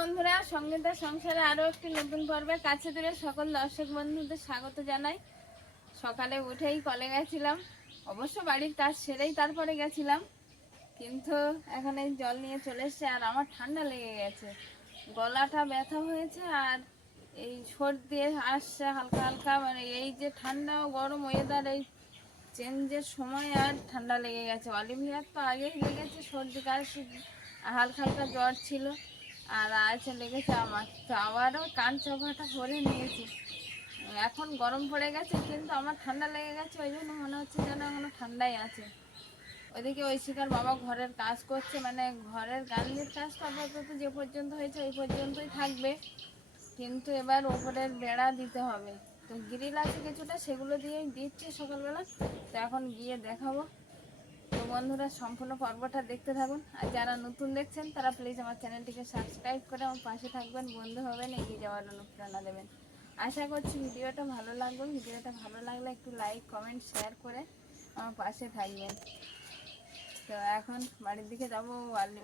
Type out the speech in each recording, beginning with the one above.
বন্ধুরা সঙ্গীতা সংসারে আরও একটি নতুন পর্বে কাছে দূরে সকল দর্শক বন্ধুদের স্বাগত জানাই। সকালে উঠেই কলে গেছিলাম। অবশ্য বাড়ির কাজ সেরেই তারপরে গেছিলাম। কিন্তু এখন এই জল নিয়ে চলে এসছে আর আমার ঠান্ডা লেগে গেছে। গলাটা ব্যথা হয়েছে আর এই সর্দি আসছে হালকা হালকা। মানে এই যে ঠান্ডা গরম ওয়েদার এই চেঞ্জের সময় আর ঠান্ডা লেগে গেছে। অলিভিয়ার তো আগেই লেগেছে সর্দি কাশি হালকা হালকা জ্বর ছিল। আর আছে লেগেছে আমার। আবারও কান চাপাটা ভরে নিয়েছি। এখন গরম পড়ে গেছে, কিন্তু আমার ঠান্ডা লেগে গেছে, ওই জন্য মনে হচ্ছে যেন এখনও ঠান্ডাই আছে। ওইদিকে ওই শিকার বাবা ঘরের কাজ করছে মানে ঘরের গান্ধীর কাজটা আপাতত যে পর্যন্ত হয়েছে, ওই পর্যন্তই থাকবে। কিন্তু এবার ওপরের বেড়া দিতে হবে। তো গ্রিল আছে কিছুটা, সেগুলো দিয়েই দিচ্ছে সকালবেলা। তো এখন গিয়ে দেখাবো। তো বন্ধুরা, সম্পূর্ণ পর্বটা দেখতে থাকুন। আর যারা নতুন দেখছেন, তারা প্লিজ আমার চ্যানেলটিকে সাবস্ক্রাইব করে আমার পাশে থাকবেন, বন্ধু হবেন, এগিয়ে যাওয়ার অনুপ্রেরণা দেবেন। আশা করছি ভিডিওটা ভালো লাগবে। ভিডিওটা ভালো লাগলে একটু লাইক কমেন্ট শেয়ার করে আমার পাশে থাকবেন। তো এখন বাড়ির দিকে যাব।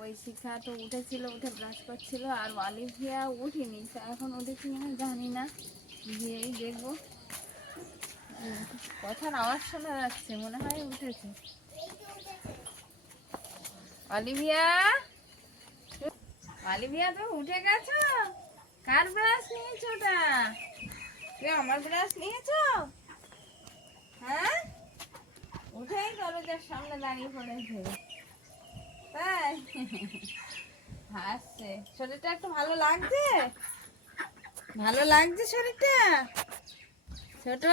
ওই শিখা তো উঠেছিল, উঠে ব্রাশ করছিল, আর অলিভিয়া উঠিনি। তো এখন উঠেছি কিনা জানি না। গিয়েই দেখব। কথার আওয়াজ শোনা যাচ্ছে, মনে হয় উঠেছে। অলিভিয়া অলিভিয়া তো উঠে গেছো? কার ব্রাশ নিয়েছো ওটা? তুমি আমার ব্রাশ নিয়েছো? হ্যাঁ? উঠেই দরজার সামনে দাঁড়িয়ে পড়েছে। তাই হাসছে। শরীরটা একটু ভালো লাগছে? ভালো লাগছে শরীরটা? ছোট?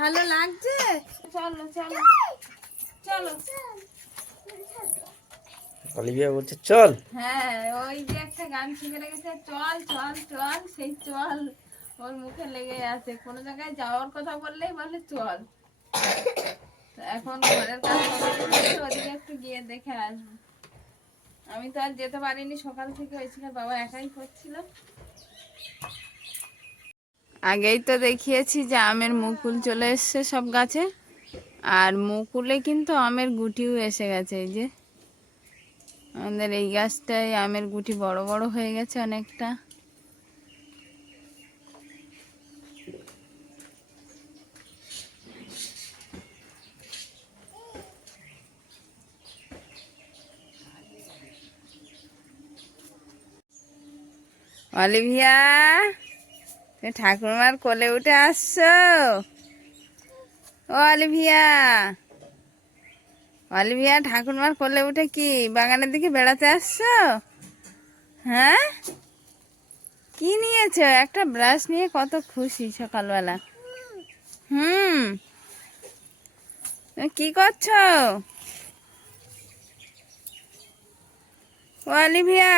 ভালো লাগছে? চলো চলো। চলো। অলিভিয়া বলছে চল। হ্যাঁ ওই যে একটা গান শিখে রেখেছে চল চল চল সেই চল। ওর মুখে লেগে আছে। কোনো জায়গায় যাওয়ার কথা বললেই বলে চল। এখন ঘরের হয়েছে, ওদিকে একটু গিয়ে দেখে আসব। আমি তো আর যেতে পারিনি সকাল থেকে হয়েছিল বাবা একাই করছিল। আগেই তো দেখিয়েছি যে আমের মুকুল চলে এসছে সব গাছে। আর মুকুলে কিন্তু আমের গুটিও এসে গেছে এই যে। আমাদের এই গাছটায় আমের গুটি বড় বড় হয়ে গেছে অনেকটা। অলিভিয়া ঠাকুরমার কোলে উঠে আসছো? ও অলিভিয়া অলিভিয়া ঠাকুরমার কোলে উঠে কি বাগানের দিকে বেড়াতে আসছো? হ্যাঁ? কি নিয়েছো? একটা ব্রাশ নিয়ে কত খুশি সকালবেলা। হুম। কি করছ? অলিভিয়া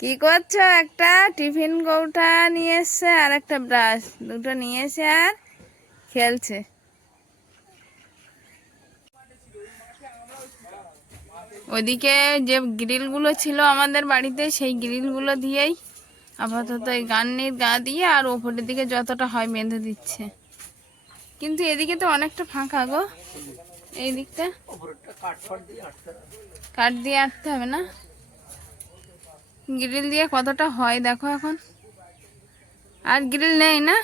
কি করছ? একটা টিফিন কৌটা নিয়ে এসছে আর একটা ব্রাশ। দুটো নিয়ে এসে আর খেলছে। ওদিকে যে গ্রিলগুলো ছিল আমাদের বাড়িতে সেই গ্রিলগুলো দিয়েই আপাতত এই গান্নির গা দিয়ে আর ওপরের দিকে যতটা হয় বেঁধে দিচ্ছে। কিন্তু এদিকে তো অনেকটা ফাঁকা গো। এই দিকটা কাঠ দিয়ে আটতে হবে না? গ্রিল দিয়ে কতটা হয় দেখো এখন। আর গ্রিল নেই না?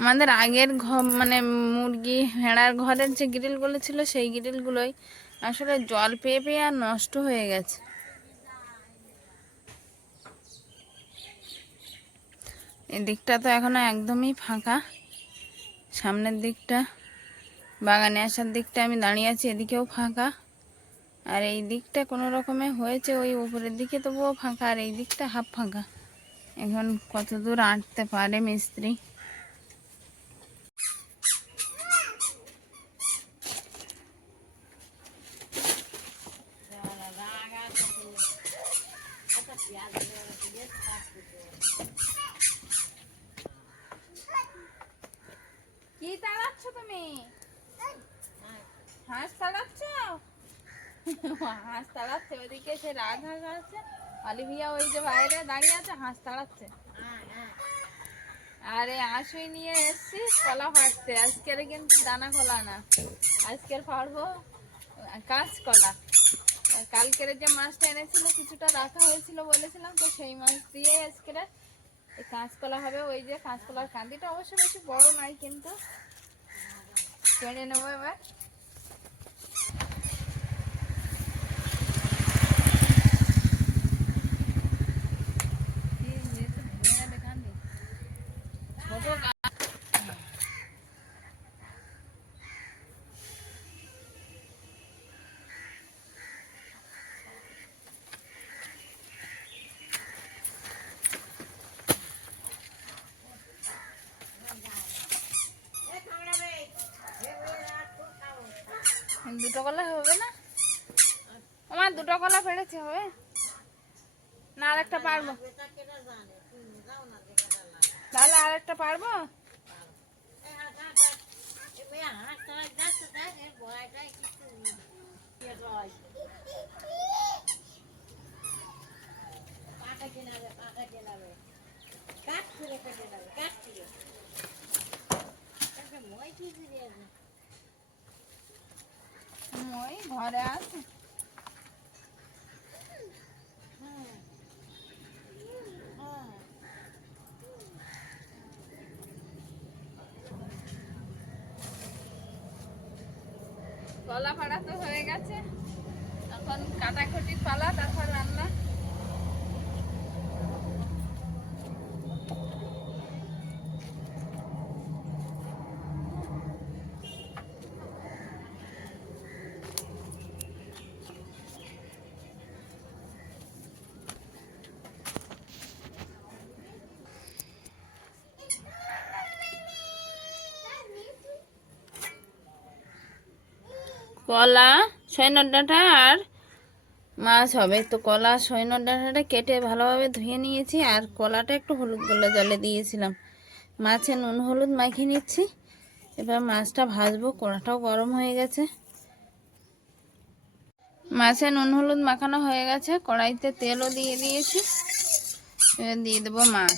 আমাদের আগের ঘর মানে মুরগি ভেড়ার ঘরের যে গ্রিলগুলো ছিল সেই গ্রিলগুলোই আসলে জল পেয়ে পেয়ে আর নষ্ট হয়ে গেছে। এই দিকটা তো এখনও একদমই ফাঁকা। সামনের দিকটা বাগানে আসার দিকটা আমি দাঁড়িয়ে আছি এদিকেও ফাঁকা। আর এই দিকটা কোনো রকমে হয়েছে, ওই উপরের দিকে তবুও ফাঁকা, আর এই দিকটা হাফ ফাঁকা। এখন কত দূর আঁটতে পারে মিস্ত্রি কি তাড়াচ্ছ তুমি হাঁস তাড়াচ্ছ হাঁস তাড়াচ্ছে ওদিকে সে রাজহাঁস আছে অলিভিয়া ওই যে বাইরে দাঁড়িয়ে আছে হাঁস তাড়াচ্ছে আরে আশুই নিয়ে এসছি, কলা ফাটতে। আজকের কিন্তু দানা কলা না। আজকের ফাড়বো কাঁচ কলা কালকের যে মাছটা এনেছিল, কিছুটা রাখা হয়েছিল বলেছিলাম, তো সেই মাছ দিয়ে আজকের কাঁচকলা হবে। ওই যে কাঁচকলার কান্দিটা অবশ্য বেশি বড় নয় কিন্তু। কেড়ে নেব এবার ছোট গা- দুটো কলা হবে না? আমার দুটো কলা পেড়েছে হবে। না আর একটা পারব? তাহলে আর একটা পারব ওই ঘরে আছে। কলা ফাড়া তো হয়ে গেছে। এখন কাটাকুটির পালা তারপর রান্না কলা সৈন্য ডাঁটা আর মাছ হবে। তো কলা সৈন্য ডাঁটাটা কেটে ভালোভাবে ধুয়ে নিয়েছি আর কলাটা একটু হলুদ গোলা জলে দিয়েছিলাম। মাছে নুন, হলুদ মাখিয়ে নিচ্ছি। এবার মাছটা ভাজবো, কড়াটাও গরম হয়ে গেছে। মাছে নুন, হলুদ মাখানো হয়ে গেছে। কড়াইতে তেলও দিয়ে দিয়েছি। দিয়ে দেবো মাছ।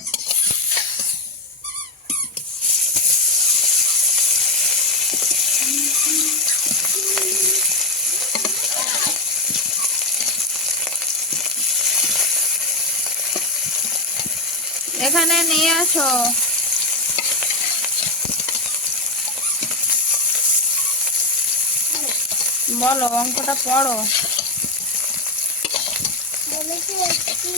এখানে নিয়ে আসো। বলো অঙ্কটা পড়ো। বলেছে একটি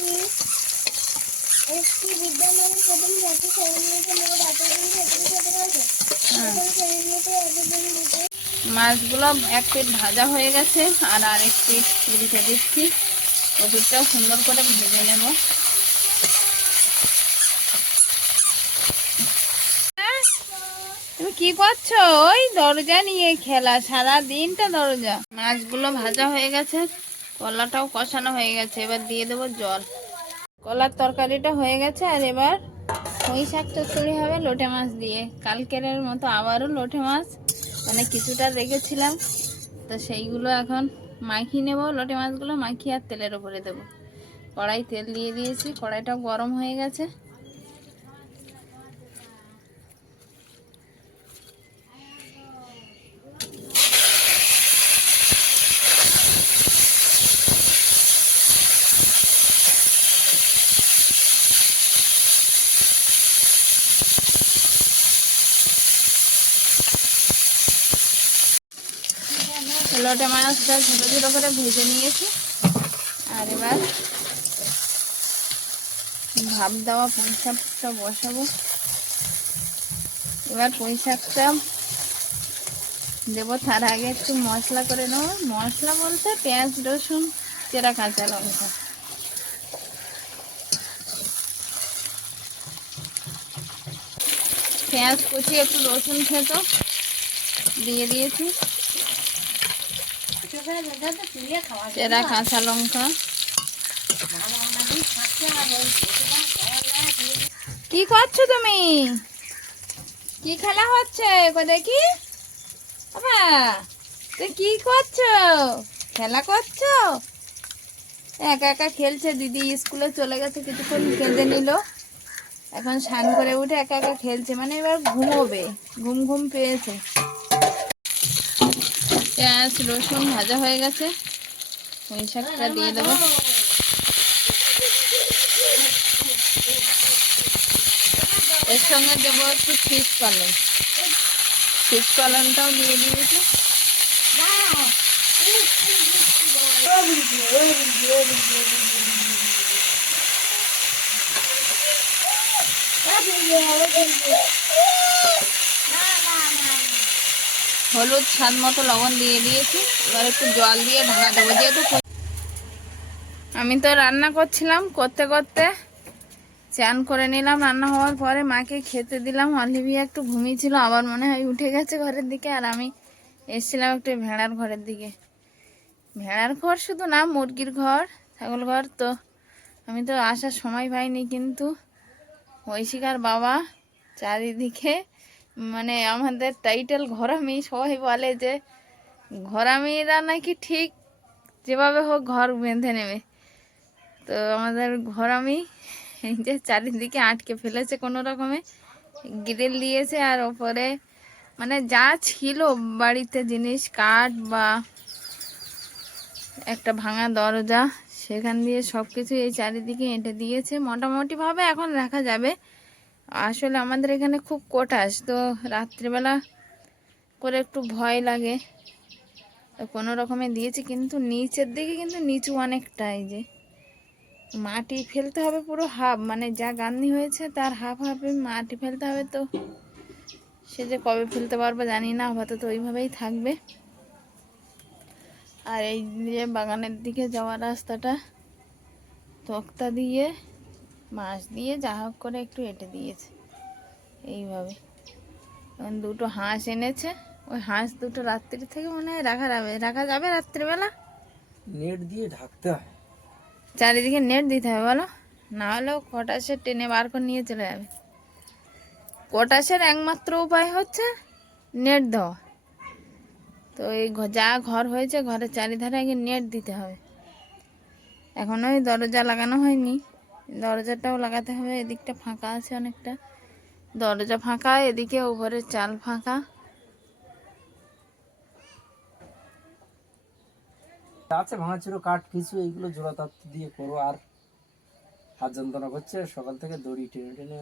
একটি বিদ্যালয়ের প্রথম ছাত্র শ্রেণীতে মোট আঠারো ছাত্রছাত্রী আছে হ্যাঁ। প্রথম শ্রেণীতে একজন মাছগুলো এক পিঠ ভাজা হয়ে গেছে আর আরেক পিঠ উল্টে দিচ্ছি ও পিঠটাও সুন্দর করে ভেজে নেব তুমি কি করছ? ওই দরজা নিয়ে খেলা সারা দিনটা দরজা। মাছগুলো ভাজা হয়ে গেছে, কলাটাও কষানো হয়ে গেছে, এবার দিয়ে দেবো জল। কলার তরকারিটা হয়ে গেছে, আর এবার পুঁই শাক চচ্চড়ি হবে লোটে মাছ দিয়ে। কালকের মতো আবারও লোটে মাছ মানে কিছুটা রেখেছিলাম তো সেইগুলো এখন মাখিয়ে নেব, লোটে মাছগুলো মাখিয়ে আর তেলের উপরে দেবো। কড়াই তেল দিয়ে দিয়েছি, কড়াইটাও গরম হয়ে গেছে। লোটে মাছটা ছোটো ছোটো করে ভেজে নিয়েছি। আর এবার ভাপ দেওয়া পুঁই শাকটা বসাবো। এবার পুঁই শাকটা দেবো তার আগে একটু মশলা করে নেব। মশলা বলতে পেঁয়াজ, রসুন, চেরা, কাঁচা লঙ্কা। পেঁয়াজ কুচি, একটু রসুন খেতো দিয়ে দিয়েছি। কাঁচা লঙ্কা? কি করছ তুমি? কি খেলা হচ্ছে? দেখি। কি করছ? খেলা করছ? একা একা খেলছে দিদি, স্কুলে চলে গেছে, কিছুক্ষণ খেলতে নিল। এখন স্নান করে উঠে একা একা খেলছে মানে এবার ঘুমোবে, ঘুম ঘুম পেয়েছে। পেঁয়াজ, রসুন ভাজা হয়ে গেছে। পুঁই শাকটা দিয়ে দেবো। এর সঙ্গে দেবো একটু ফিস পালন ফিস পালনটাও দিয়ে দিয়েছি। হলুদ স্বাদ মতো লবণ দিয়ে দিয়েছি। এবার একটু জল দিয়ে ঢাকা দেবো। যেহেতু আমি তো রান্না করছিলাম করতে করতে। চান করে নিলাম রান্না হওয়ার পরে মাকে খেতে দিলাম। অলিভিয়া একটু ঘুমিয়েছিল, আবার মনে হয় উঠে গেছে ঘরের দিকে, আর আমি এসেছিলাম একটু ভেড়ার ঘরের দিকে। ভেড়ার ঘর শুধু না, মুরগির ঘর, ছাগল ঘর তো। আমি তো আসার সময় পাইনি, কিন্তু ঐশিকার বাবা চারিদিকে মানে আমাদের টাইটেল ঘরামি, সবাই বলে যে ঘরামিরা নাকি ঠিক যেভাবে হোক ঘর বেঁধে নেবে। তো আমাদের ঘরামি যে চারিদিকে আটকে ফেলেছে কোনো রকমে গ্রিল দিয়েছে আর ওপরে মানে যা ছিল বাড়িতে জিনিস, কাঠ বা একটা ভাঙা দরজা, সেখান দিয়ে সব কিছু এই চারিদিকে এঁটে দিয়েছে। মোটামুটিভাবে এখন রাখা যাবে আসলে আমাদের এখানে খুব কোটাস, তো রাত্রিবেলা করে একটু ভয় লাগে। কোনো রকমে দিয়েছি, কিন্তু নিচের দিকে কিন্তু নিচু অনেকটাই যে। মাটি ফেলতে হবে পুরো হাফ মানে যা গান্ধি হয়েছে তার হাফ হাফে মাটি ফেলতে হবে তো। সে যে কবে ফেলতে পারব জানি না, আপাতত ওইভাবেই থাকবে। আর এই যে বাগানের দিকে যাওয়ার রাস্তাটা, তক্তা দিয়ে মাছ দিয়ে যা হোক করে একটু এঁটে দিয়েছে। এইভাবে। এখন দুটো হাঁস এনেছে। ওই হাঁস দুটো রাত্রি থেকে মনে হয় রাখা যাবে রাখা যাবে রাত্রিবেলা? নেট দিয়ে ঢাকতে হয়। চারিদিকে নেট দিতে হবে বলো। না হলেও কটাসের টেনে বার করে নিয়ে চলে যাবে। কটাশের একমাত্র উপায় হচ্ছে নেট দেওয়া। তো এই যা ঘর হয়েছে ঘরের চারিধারে আগে নেট দিতে হবে। এখনও ওই দরজা লাগানো হয়নি। দরজাটাও লাগাতে হবে এদিকটা ফাঁকা আছে অনেকটা। দরজা ফাঁকা এদিকে উপরে চাল ফাঁকা। আছে ভাঙাচুরো কাঠ কিছু এইগুলো জোড়া তার দিয়ে করো আর হাত যন্ত্রণা করছে সকাল থেকে দড়ি টেনে টেনে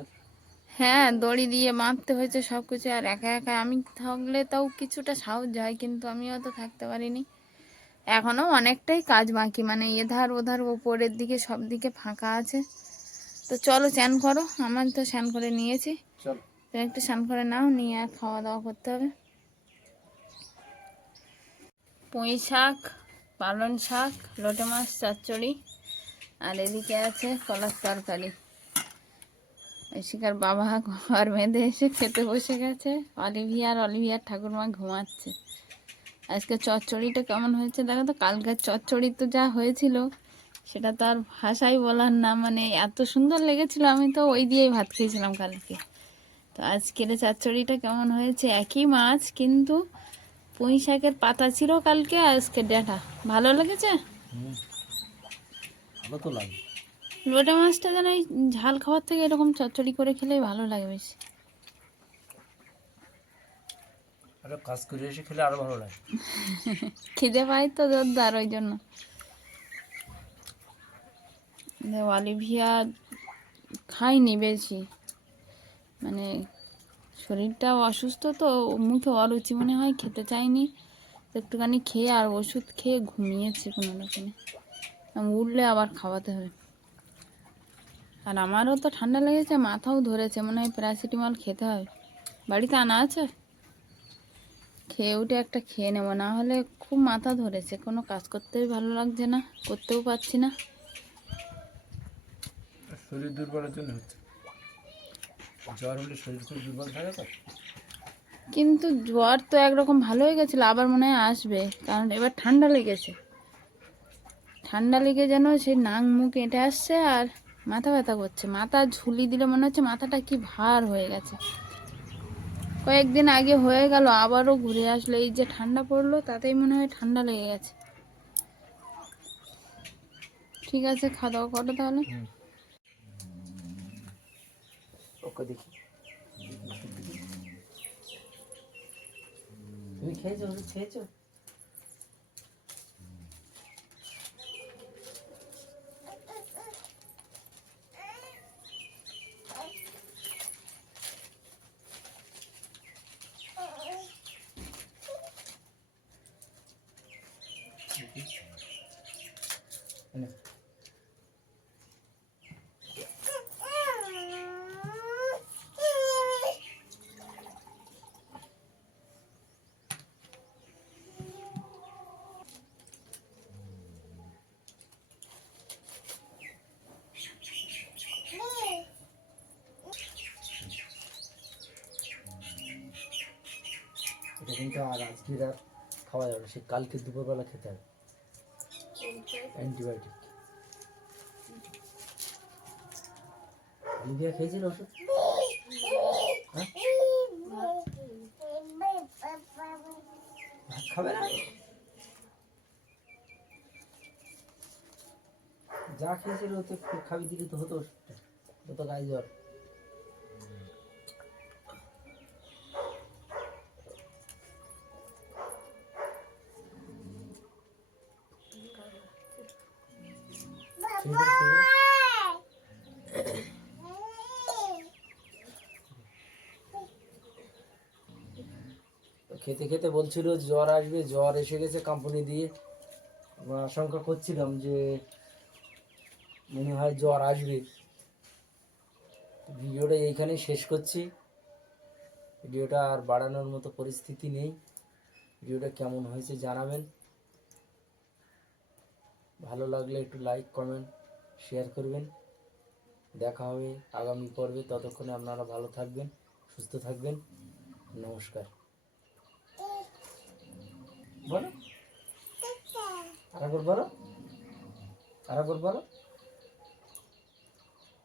হ্যাঁ দড়ি দিয়ে মারতে হয়েছে সব কিছু আর একা একা আমি থাকলে তাও কিছুটা সাহস হয় কিন্তু আমিও তো থাকতে পারিনি। এখনও অনেকটাই কাজ বাকি। মানে এধার ওধার ওপরের দিকে সব দিকে ফাঁকা আছে। তো চলো স্নান করো। আমার তো স্নান করে নিয়েছি। তুমি একটু স্নান করে নাও নিয়ে আর খাওয়া দাওয়া করতে হবে। পুঁই শাক পালন শাক লোটে মাছ চচ্চড়ি আর এদিকে আছে কলার তরকারি। ঐশিকার বাবা ঘর বেঁধে এসে খেতে বসে গেছে। অলিভিয়া আর অলিভিয়ার ঠাকুরমা ঘুমাচ্ছে। আজকে চচ্চড়িটা কেমন হয়েছে? দেখো তো কালকের চচ্চড়ি তো যা হয়েছিল সেটা তো আর ভাষাই বলার না। মানে এত সুন্দর লেগেছিল আমি তো ওই দিয়েই ভাত খেয়েছিলাম কালকে। তো আজকের চচ্চড়িটা কেমন হয়েছে? একই মাছ কিন্তু পুঁই শাকের পাতা ছিল কালকে আজকে ডেটা। ভালো লেগেছে? ভালো তো লাগে। লোটা মাছটা যেন ওই ঝাল খাওয়ার থেকে এরকম চচ্চড়ি করে খেলেই ভালো লাগে বেশি। আরও কাজ করে এসে খেলে আরও ভালো লাগে। খিদে পাই তো জোরদার ওই জন্য অলিভিয়া খাইনি বেশি। মানে শরীরটা অসুস্থ তো, মুখে অরুচি মনে হয়, খেতে চাইনি একটুখানি খেয়ে আর ওষুধ খেয়ে ঘুমিয়েছে কোনো রকমে। উঠলে আবার খাওয়াতে হবে। আর আমারও তো ঠান্ডা লেগেছে, মাথাও ধরেছে, মনে হয় প্যারাসিটামল খেতে হবে। বাড়িতে আনা আছে? খেয়ে উঠে একটা খেয়ে নেব। না হলে খুব মাথা ধরেছে। কোনো কাজ করতেই ভালো লাগছে না করতেও পারছি না। শরীর দুর্বলের জন্য হচ্ছে। জ্বর হলে শরীর খুব দুর্বল থাকে তো? কিন্তু জ্বর তো একরকম ভালো হয়ে গেছিল আবার মনে হয় আসবে। কারণ এবার ঠান্ডা লেগেছে। ঠান্ডা লেগে যেন সেই নাক মুখ এঁটে আসছে আর মাথা ব্যথা করছে। মাথা ঝুলি দিলে মনে হচ্ছে মাথাটা কি ভার হয়ে গেছে। কয়েকদিন আগে হয়ে গেল, আবারও ঘুরে আসলো। এই যে ঠান্ডা পড়ল, তাতেই মনে হয় ঠান্ডা লেগে গেছে। ঠিক আছে খাওয়া দাওয়া করো তাহলে। খেয়েছো খেয়েছো? এটা কিন্তু আর আজকে রাত খাওয়া যাবে না, সে কালকে দুপুরবেলা খেতে হবে। অ্যান্টিবায়োটিক লিবিয়া খেয়েছিল ওষুধ? হ্যাঁ? খাবে না? যা খেয়েছিল তো খাবি, দিলে তো হতো ওষুধটা। তো গায়ে জ্বর। খেতে খেতে বলছিল, জ্বর আসবে, জ্বর এসে গেছে কোম্পানি দিয়ে। আমরা আশঙ্কা করছিলাম যে মনে হয় জ্বর আসবে। ভিডিওটা এইখানে শেষ করছি। ভিডিওটা আর বাড়ানোর মতো পরিস্থিতি নেই। ভিডিওটা কেমন হয়েছে জানাবেন। ভালো লাগলে একটু লাইক কমেন্ট শেয়ার করবেন। দেখা হবে আগামী পর্বে। ততক্ষণে আপনারা ভালো থাকবেন, সুস্থ থাকবেন। নমস্কার। বলো। আরেকবার বলো। আরেকবার বলো।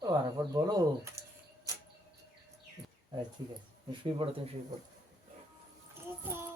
ও, আরেকবার বলো। হ্যাঁ ঠিক আছে। তুমি শুয়ে পড়ো, তুমি শুয়ে পড়ো.